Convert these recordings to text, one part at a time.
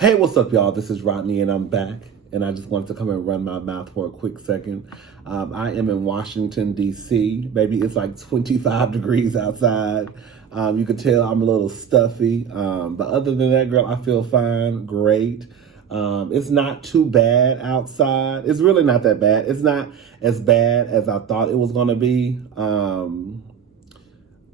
Hey, what's up, y'all? This is Rodney, and I'm back. And I just wanted to come and run my mouth for a quick second. I am in Washington, D.C. Baby, it's like 25 degrees outside. You can tell I'm a little stuffy. But other than that, girl, I feel fine, great. It's not too bad outside. It's really not that bad. It's not as bad as I thought it was going to be.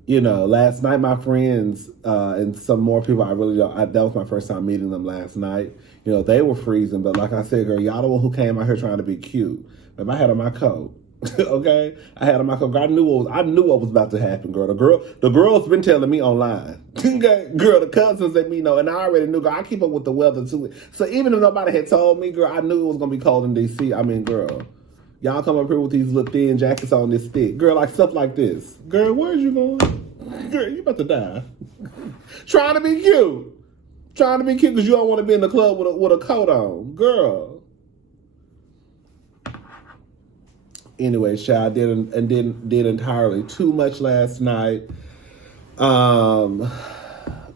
Last night my friends and some more people I really don't, that was my first time meeting them last night. They were freezing, but like I said, girl, y'all the one who came out here trying to be cute. But I had on my coat, okay? I had on my coat. I knew what was about to happen, girl. The girls been telling me online, okay? Girl, the cousins let me know, and I already knew, girl, I keep up with the weather too. So even if nobody had told me, girl, I knew it was gonna be cold in DC. I mean, girl. Y'all come up here with these little thin jackets on this stick. Girl, like stuff like this. Girl, where's you going? Girl, you about to die. Trying to be cute. Trying to be cute because you don't want to be in the club with a coat on. Girl. Anyway, child, did entirely too much last night. Girl,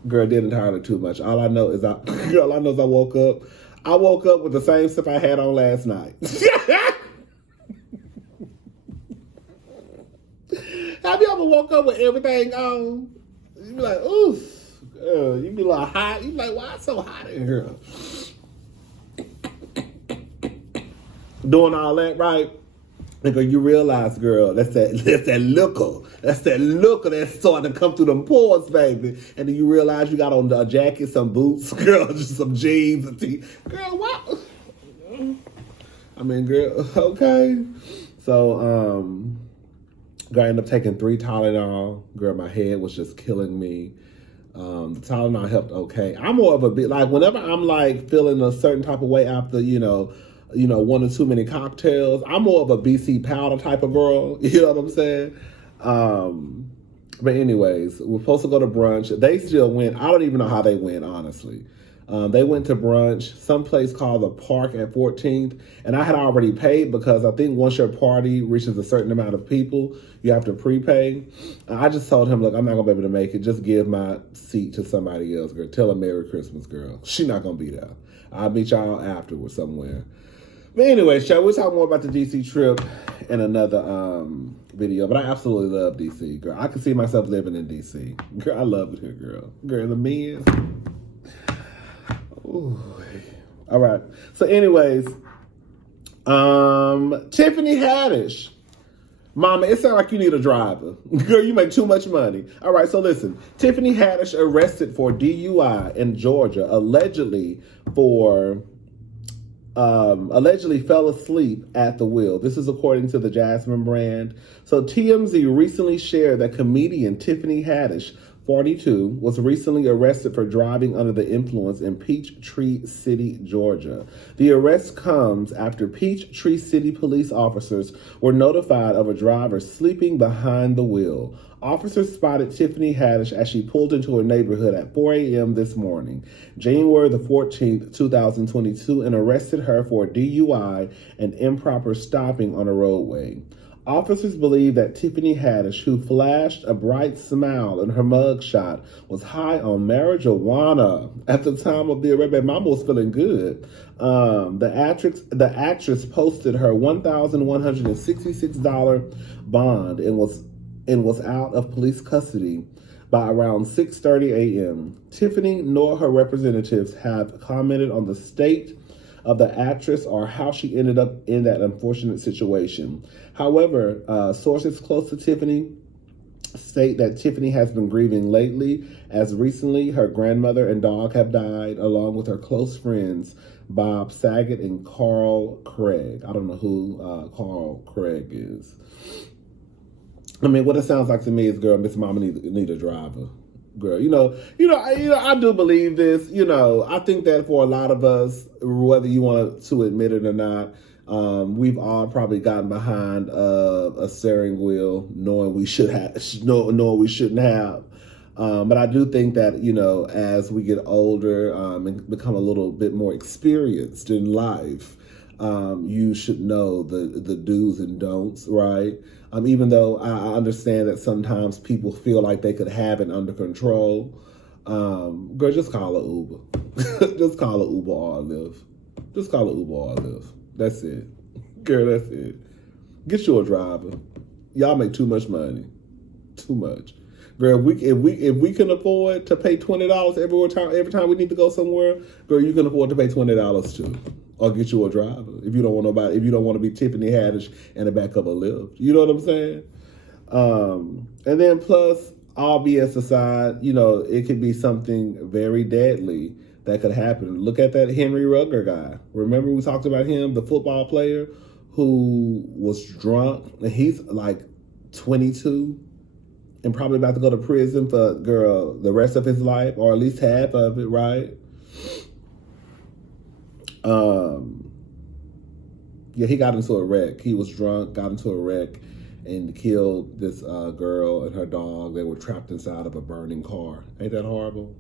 did entirely too much. All I know is I woke up. I woke up with the same stuff I had on last night. Have you ever woke up with everything on? You be like, oof. You be like hot. You be like, why it's so hot in here? Doing all that, right? Because you realize, girl, that's that liquor. That's that liquor that's starting to come through them pores, baby. And then you realize you got on a jacket, some boots, girl, just some jeans, a tee. Girl, what? I mean, girl, okay. So, girl, I ended up taking 3 Tylenol. Girl, my head was just killing me. The Tylenol helped okay. I'm more of a bit, like, whenever I'm, like, feeling a certain type of way after, one or too many cocktails, I'm more of a BC powder type of girl. You know what I'm saying? But anyways, we're supposed to go to brunch. They still went. I don't even know how they went, honestly. They went to brunch, someplace called the Park at 14th, and I had already paid because I think once your party reaches a certain amount of people, you have to prepay. I just told him, look, I'm not going to be able to make it. Just give my seat to somebody else, girl. Tell her Merry Christmas, girl. She's not going to be there. I'll meet y'all afterwards somewhere. But anyway, we'll talk more about the DC trip in another video. But I absolutely love DC, girl. I can see myself living in DC. Girl, I love it here, girl. Girl, the men. Ooh. All right. So anyways, Tiffany Haddish. Mama, it sounds like you need a driver. Girl, you make too much money. All right, so listen. Tiffany Haddish arrested for DUI in Georgia, allegedly fell asleep at the wheel. This is according to the Jasmine brand. So TMZ recently shared that comedian Tiffany Haddish, 42, was recently arrested for driving under the influence in Peachtree City, Georgia. The arrest comes after Peachtree City police officers were notified of a driver sleeping behind the wheel. Officers spotted Tiffany Haddish as she pulled into her neighborhood at 4 a.m. this morning, January the 14th, 2022, and arrested her for DUI and improper stopping on a roadway. Officers believe that Tiffany Haddish, who flashed a bright smile in her mugshot, was high on marijuana at the time of the arrest. Mama was feeling good. The actress posted her $1,166 bond and was out of police custody by around 6:30 a.m. Tiffany nor her representatives have commented on the state of the actress or how she ended up in that unfortunate situation. However, sources close to Tiffany state that Tiffany has been grieving lately, as recently her grandmother and dog have died, along with her close friends Bob Saget and Carl Craig. I don't know who Carl Craig is. I mean, what it sounds like to me is, girl, Miss Mama need a driver. Girl, I do believe this. I think that for a lot of us, whether you want to admit it or not, we've all probably gotten behind a steering wheel, knowing we shouldn't have. But I do think that, as we get older and become a little bit more experienced in life, you should know the do's and don'ts, right? Even though I understand that sometimes people feel like they could have it under control. Girl, just call an Uber. Just call it Uber or Lyft. Just call it Uber or Lyft. That's it. Girl, that's it. Get you a driver. Y'all make too much money. Too much. Girl, if we can afford to pay $20 every time we need to go somewhere, girl, you can afford to pay $20 too. Or get you a driver. If you don't want to be Tiffany Haddish in the back of a Lyft. You know what I'm saying? And then plus, all BS aside, it could be something very deadly that could happen. Look at that Henry Rugger guy. Remember we talked about him, the football player who was drunk. And he's like 22 and probably about to go to prison for, the rest of his life, or at least half of it, right? Yeah, he got into a wreck. He was drunk, got into a wreck, and killed this girl and her dog. They were trapped inside of a burning car. Ain't that horrible?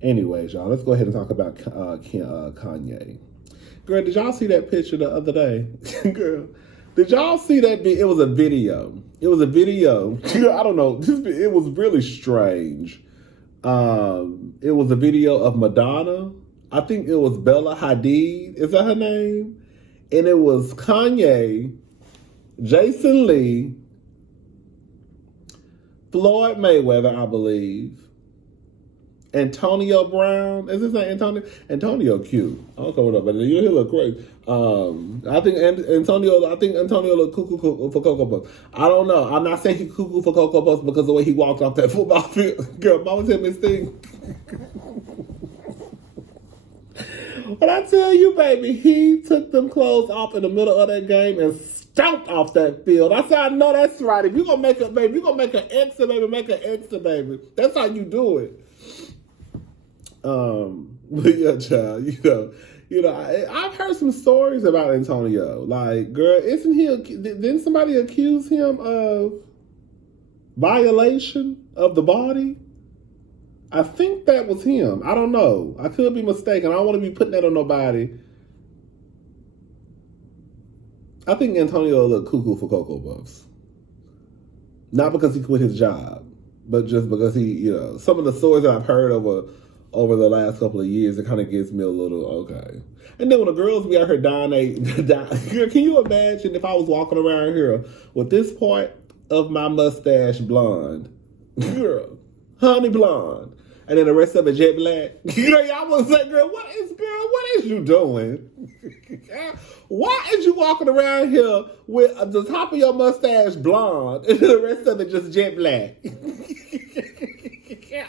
Anyways, y'all, let's go ahead and talk about Kanye. Girl, did y'all see that picture the other day? Girl, did y'all see that? It was a video. It was a video. I don't know. It was really strange. It was a video of Madonna. I think it was Bella Hadid. Is that her name? And it was Kanye, Jason Lee, Floyd Mayweather, I believe, Antonio Brown. Is his name Antonio? Antonio cute. I don't know what up, but he look crazy. I think Antonio look cuckoo for Cocoa Puffs. I don't know. I'm not saying he cuckoo for Cocoa Puffs because of the way he walked off that football field. Girl, mama tell me this thing. But I tell you, baby, he took them clothes off in the middle of that game and stomped off that field. I said, I know that's right. If you're going to make it, baby, you're going to make an exit, baby, make an exit, baby. That's how you do it. But yeah, child, I've heard some stories about Antonio. Like, girl, didn't somebody accuse him of violation of the body? I think that was him. I don't know. I could be mistaken. I don't want to be putting that on nobody. I think Antonio looked cuckoo for Cocoa Puffs. Not because he quit his job, but just because he, some of the stories that I've heard over the last couple of years, it kind of gets me a little, okay. And then when the girls be out here dying, can you imagine if I was walking around here with this part of my mustache blonde, girl, honey blonde, and then the rest of it jet black? Y'all would say, girl, what is you doing? Why is you walking around here with the top of your mustache blonde and the rest of it just jet black?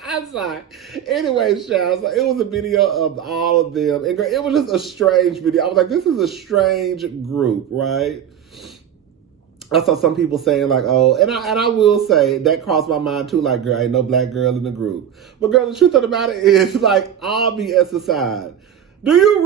I saw it. Anyway, child, it was a video of all of them. And it was just a strange video. I was like, this is a strange group, right? I saw some people saying like, oh, and I will say that crossed my mind too, like, girl, ain't no black girl in the group. But girl, the truth of the matter is, like, all BS aside, do you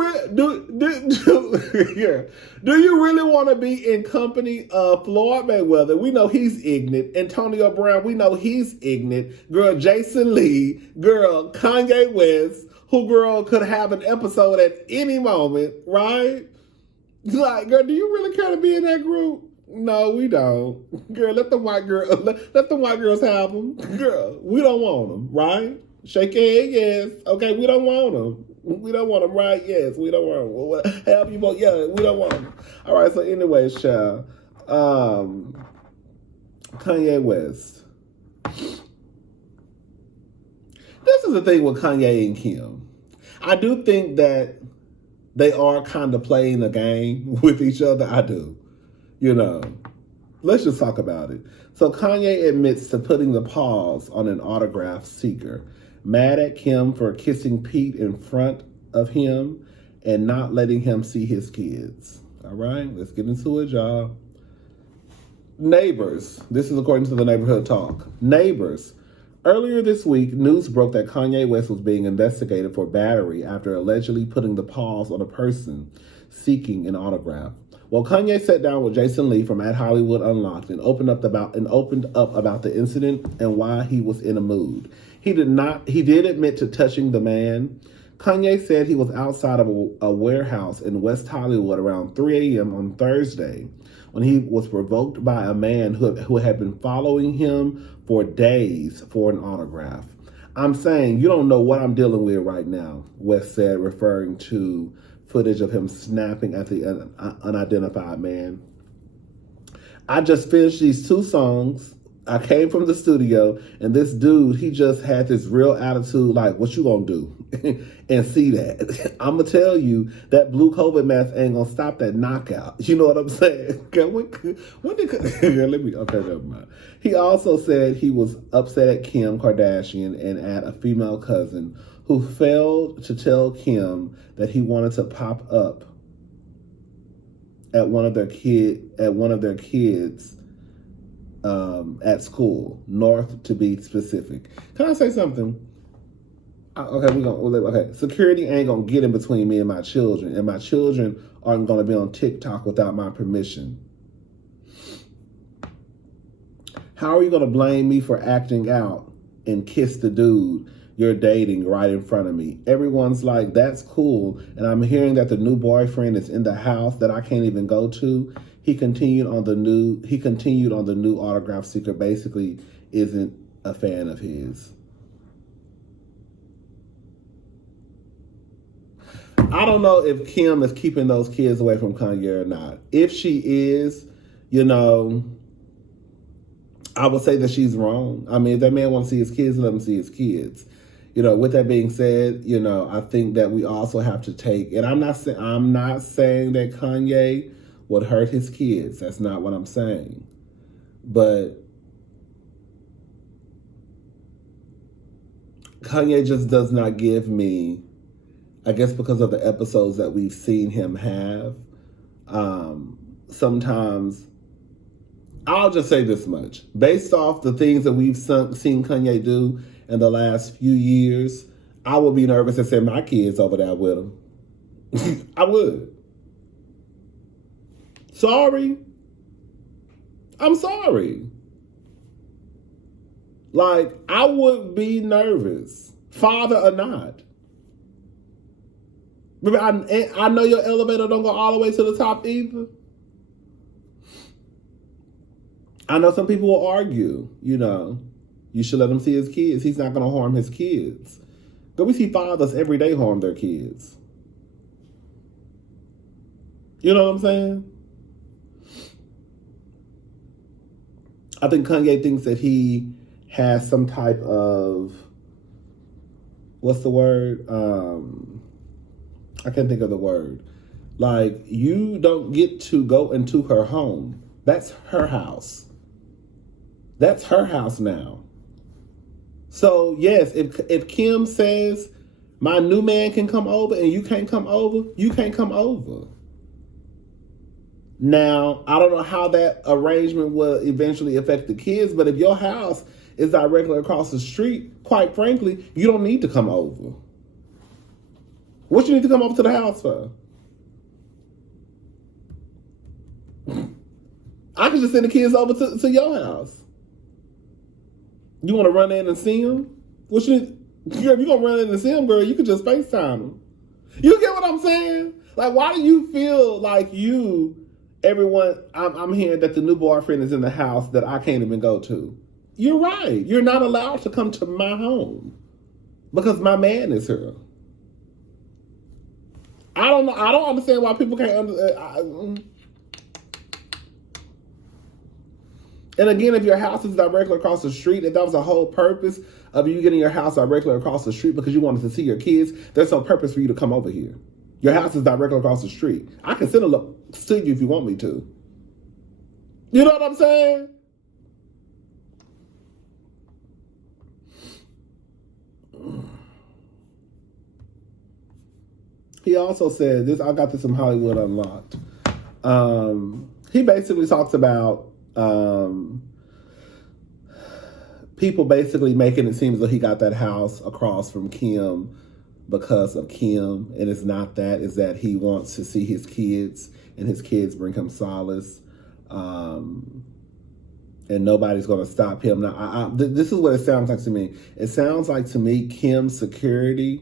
really want to be in company of Floyd Mayweather? We know he's ignorant. Antonio Brown, we know he's ignorant. Girl, Jason Lee, girl, Kanye West, who, girl, could have an episode at any moment, right? Like, girl, do you really care to be in that group? No, we don't. Girl, let the white girls have them. Girl, we don't want them, right? Shake your head, yes. Okay, we don't want them. We don't want them, right? Yes, we don't want them. Help you both, yeah, we don't want them. All right, so anyways, child. Kanye West. This is the thing with Kanye and Kim. I do think that they are kind of playing a game with each other. I do. Let's just talk about it. So Kanye admits to putting the pause on an autograph seeker, mad at Kim for kissing Pete in front of him and not letting him see his kids. All right, let's get into it, y'all. Neighbors. This is according to the Neighborhood Talk. Neighbors. Earlier this week, news broke that Kanye West was being investigated for battery after allegedly putting the pause on a person seeking an autograph. Well, Kanye sat down with Jason Lee from At Hollywood Unlocked and opened up about the incident and why he was in a mood. He did admit to touching the man. Kanye said he was outside of a warehouse in West Hollywood around 3 a.m. on Thursday when he was provoked by a man who had been following him for days for an autograph. I'm saying you don't know what I'm dealing with right now, West said, referring to footage of him snapping at the unidentified man. I just finished these 2 songs. I came from the studio, and this dude, he just had this real attitude, like, what you gonna do? And see that. I'm gonna tell you, that blue COVID mask ain't gonna stop that knockout. You know what I'm saying? Okay, never mind. He also said he was upset at Kim Kardashian and at a female cousin who failed to tell Kim that he wanted to pop up at one of their kids at school, North to be specific. Can I say something? Okay. Security ain't gonna get in between me and my children, and my children aren't gonna be on TikTok without my permission. How are you gonna blame me for acting out and kiss the dude you're dating right in front of me? Everyone's like, that's cool. And I'm hearing that the new boyfriend is in the house that I can't even go to. He continued on the new autograph seeker basically isn't a fan of his. I don't know if Kim is keeping those kids away from Kanye or not. If she is, I would say that she's wrong. I mean, if that man wants to see his kids, let him see his kids. With that being said, I think that we also have to take, and I'm not saying that Kanye would hurt his kids. That's not what I'm saying. But Kanye just does not give me, I guess because of the episodes that we've seen him have, sometimes, I'll just say this much. Based off the things that we've seen Kanye do in the last few years, I would be nervous to send my kids over there with him. I would. Sorry. I'm sorry. Like, I would be nervous, father or not. I know your elevator don't go all the way to the top either. I know some people will argue, you should let him see his kids. He's not going to harm his kids. But we see fathers every day harm their kids. You know what I'm saying? I think Kanye thinks that he has some type of, what's the word? I can't think of the word. Like, you don't get to go into her home. That's her house. That's her house now. So, yes, if Kim says, my new man can come over and you can't come over, you can't come over. Now, I don't know how that arrangement will eventually affect the kids, but if your house is directly across the street, quite frankly, you don't need to come over. What you need to come over to the house for? I could just send the kids over to your house. You want to run in and see them? If you're going to run in and see them, girl, you could just FaceTime them. You get what I'm saying? Like, why do you feel like I'm hearing that the new boyfriend is in the house that I can't even go to? You're right. You're not allowed to come to my home because my man is here. I don't know. I don't understand why people can't And again, if your house is directly across the street, if that was the whole purpose of you getting your house directly across the street because you wanted to see your kids, there's no purpose for you to come over here. Your house is directly across the street. I can send a look to you if you want me to. You know what I'm saying? He also said this. I got this from Hollywood Unlocked. He basically talks about people basically making it seem as though he got that house across from Kim because of Kim, and it's not that. It's that he wants to see his kids, and his kids bring him solace, and nobody's going to stop him. Now, this is what it sounds like to me. It sounds like to me Kim's security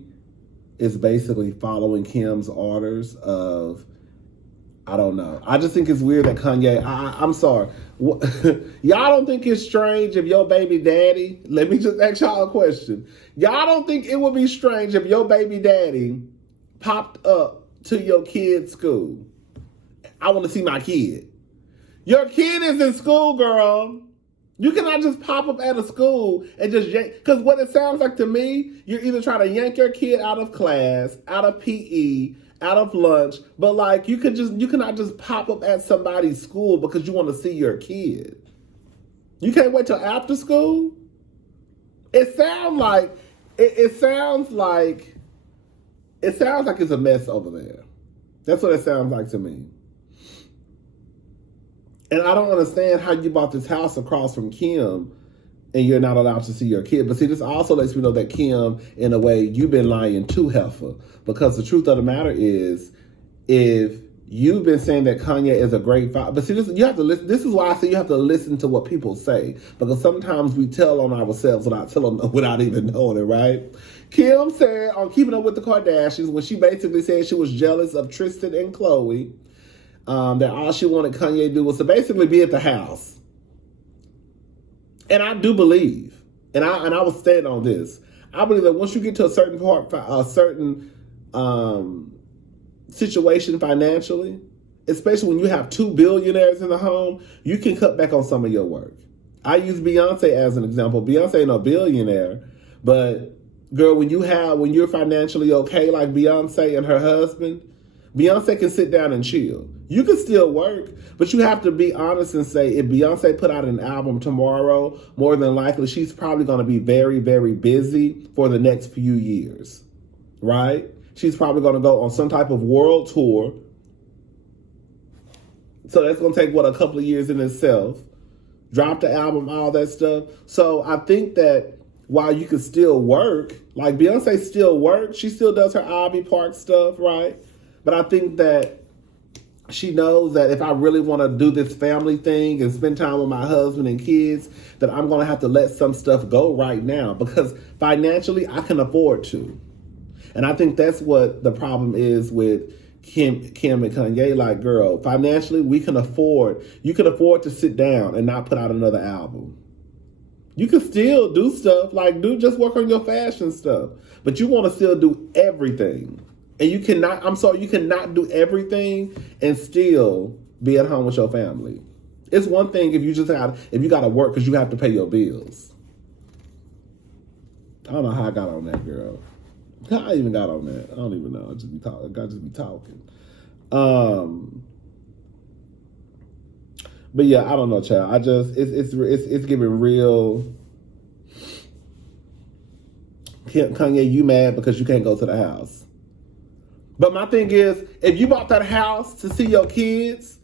is basically following Kim's orders of I don't know. I just think it's weird that Kanye, I'm sorry. Y'all don't think it's strange if your baby daddy, let me just ask y'all a question. Y'all don't think it would be strange if your baby daddy popped up to your kid's school? I want to see my kid. Your kid is in school, girl. You cannot just pop up at a school and just yank. Because what it sounds like to me, you're either trying to yank your kid out of class, out of PE, out of lunch, but like you cannot just pop up at somebody's school because you want to see your kid. You can't wait till after school. It sounds like it's a mess over there. That's what it sounds like to me. And I don't understand how you bought this house across from Kim and you're not allowed to see your kid. But see, this also lets me know that Kim, in a way, you've been lying to Heifer. Because the truth of the matter is, if you've been saying that Kanye is a great father, but see, you have to listen. This is why I say you have to listen to what people say. Because sometimes we tell on ourselves without even knowing it, right? Kim said on Keeping Up with the Kardashians, when she basically said she was jealous of Tristan and Khloe, that all she wanted Kanye to do was to basically be at the house. And I do believe, and I will stand on this, I believe that once you get to a certain situation financially, especially when you have 2 billionaires in the home, you can cut back on some of your work. I use Beyonce as an example. Beyonce ain't no billionaire, but girl, when you're financially okay, like Beyonce and her husband, Beyonce can sit down and chill. You can still work, but you have to be honest and say, if Beyonce put out an album tomorrow, more than likely she's probably going to be very, very busy for the next few years, right? She's probably going to go on some type of world tour. So that's going to take, a couple of years in itself. Drop the album, all that stuff. So I think that while you can still work, like Beyonce still works, she still does her Ivy Park stuff, right? But I think that she knows that if I really want to do this family thing and spend time with my husband and kids, that I'm going to have to let some stuff go right now because financially I can afford to. And I think that's what the problem is with Kim and Kanye. Like, girl, financially you can afford to sit down and not put out another album. You can still do stuff, like just work on your fashion stuff, but you want to still do everything. And you cannot do everything and still be at home with your family. It's one thing if you got to work because you have to pay your bills. I don't know how I got on that, girl. How I even got on that. I don't even know. I just be talking. But yeah, I don't know, child. It's giving real. Kanye, you mad because you can't go to the house. But my thing is, if you bought that house to see your kids,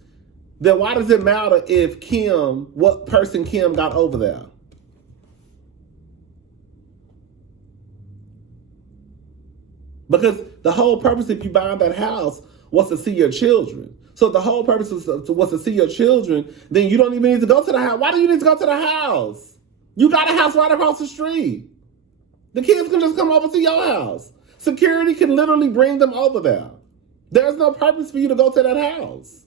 then why does it matter what person Kim got over there? Because the whole purpose if you buy that house was to see your children. So the whole purpose was to see your children, then you don't even need to go to the house. Why do you need to go to the house? You got a house right across the street. The kids can just come over to your house. Security can literally bring them over there. There's no purpose for you to go to that house.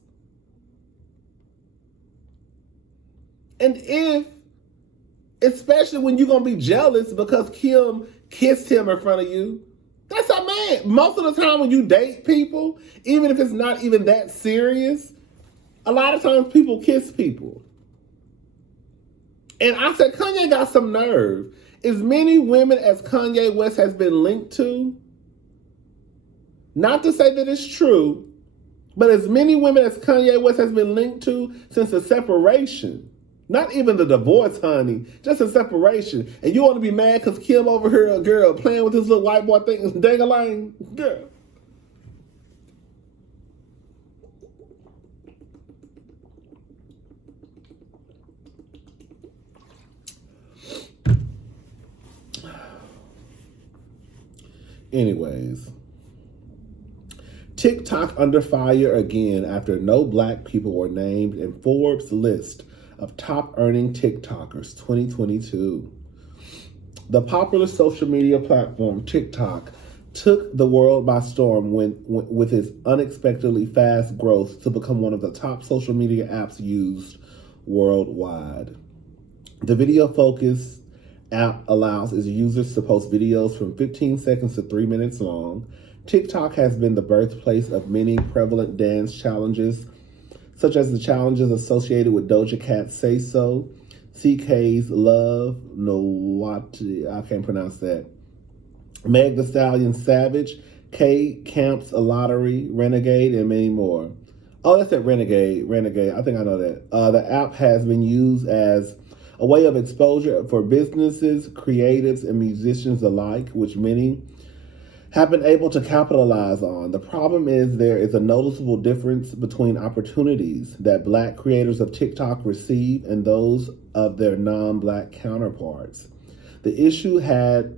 And especially when you're going to be jealous because Kim kissed him in front of you, that's a man. Most of the time when you date people, even if it's not even that serious, a lot of times people kiss people. And I said, Kanye got some nerve. As many women as Kanye West has been linked to, not to say that it's true, but as many women as Kanye West has been linked to since the separation, not even the divorce, honey, just a separation. And you want to be mad because Kim over here, a girl, playing with this little white boy thing, dang-a-lang, girl. Anyways, TikTok under fire again after no black people were named in Forbes list of top earning TikTokers 2022. The popular social media platform TikTok took the world by storm with its unexpectedly fast growth to become one of the top social media apps used worldwide. The Video Focus app allows its users to post videos from 15 seconds to 3 minutes long. TikTok has been the birthplace of many prevalent dance challenges, such as the challenges associated with Doja Cat's Say So, CK's Love, Nawati, I can't pronounce that, Meg Thee Stallion's Savage, K Camp's Lottery, Renegade, and many more. Oh, that's that Renegade. I think I know that. The app has been used as a way of exposure for businesses, creatives, and musicians alike, which many have been able to capitalize on. The problem is there is a noticeable difference between opportunities that Black creators of TikTok receive and those of their non-Black counterparts. The issue had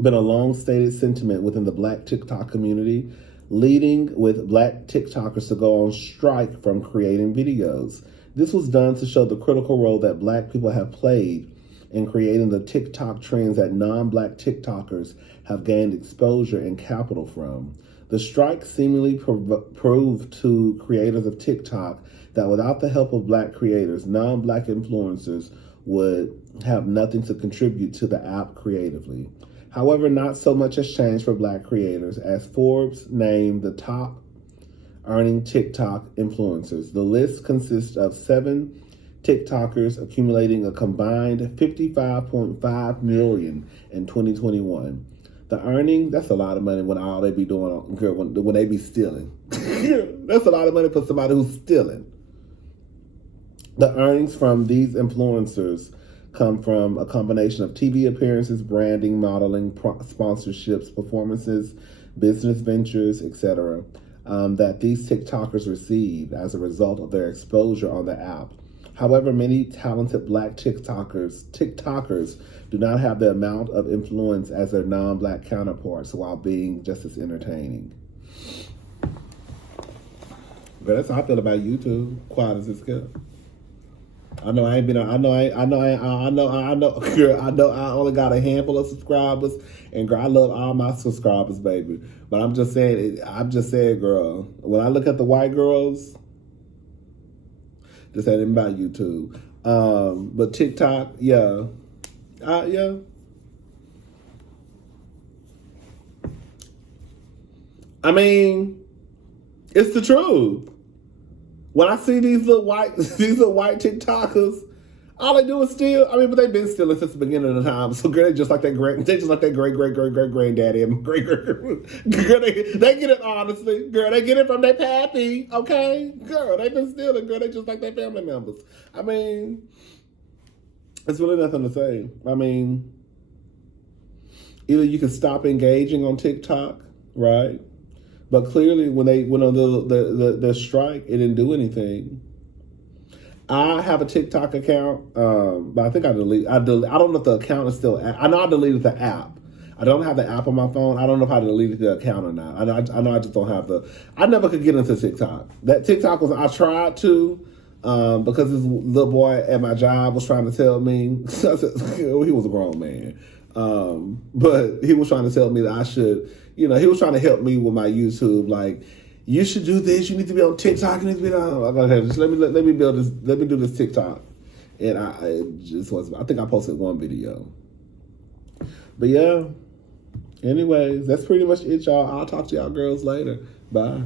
been a long-stated sentiment within the Black TikTok community, leading with Black TikTokers to go on strike from creating videos. This was done to show the critical role that Black people have played in creating the TikTok trends that non-Black TikTokers have gained exposure and capital from. The strike seemingly proved to creators of TikTok that without the help of Black creators, non-Black influencers would have nothing to contribute to the app creatively. However, not so much has changed for Black creators, as Forbes named the top earning TikTok influencers. The list consists of 7 TikTokers accumulating a combined $55.5 million in 2021. The earning, that's a lot of money when all they be doing, girl, when they be stealing. That's a lot of money for somebody who's stealing. The earnings from these influencers come from a combination of TV appearances, branding, modeling, sponsorships, performances, business ventures, etc., that these TikTokers received as a result of their exposure on the app. However, many talented Black TikTokers do not have the amount of influence as their non-Black counterparts while being just as entertaining. But that's how I feel about YouTube. Quiet as it's good. I know I ain't been. I know. Girl, I know. I only got a handful of subscribers, and girl, I love all my subscribers, baby. But I'm just saying. Girl. When I look at the white girls, this ain't even about YouTube. But TikTok, yeah. I mean, it's the truth. When I see these little white TikTokers, all they do is steal. I mean, but they've been stealing since the beginning of the time. So girl, they just like that great granddaddy and great. Girl, they get it honestly. Girl, they get it from their pappy. Okay, girl, they've been stealing. Girl, they just like their family members. I mean, it's really nothing to say. I mean, either you can stop engaging on TikTok, right? But clearly, when they went on the strike, it didn't do anything. I have a TikTok account, but I think I deleted. I don't know if the account is still. I know I deleted the app. I don't have the app on my phone. I don't know if I deleted the account or not. I know I just don't have the. I never could get into TikTok. That TikTok was. I tried to, because this little boy at my job was trying to tell me. I said, he was a grown man, but he was trying to tell me that I should. You know, he was trying to help me with my YouTube. Like, you should do this. You need to be on TikTok. You need to be on. I'm like, okay, just let me build this. Let me do this TikTok. And I think I posted one video. But yeah. Anyways, that's pretty much it, y'all. I'll talk to y'all girls later. Bye.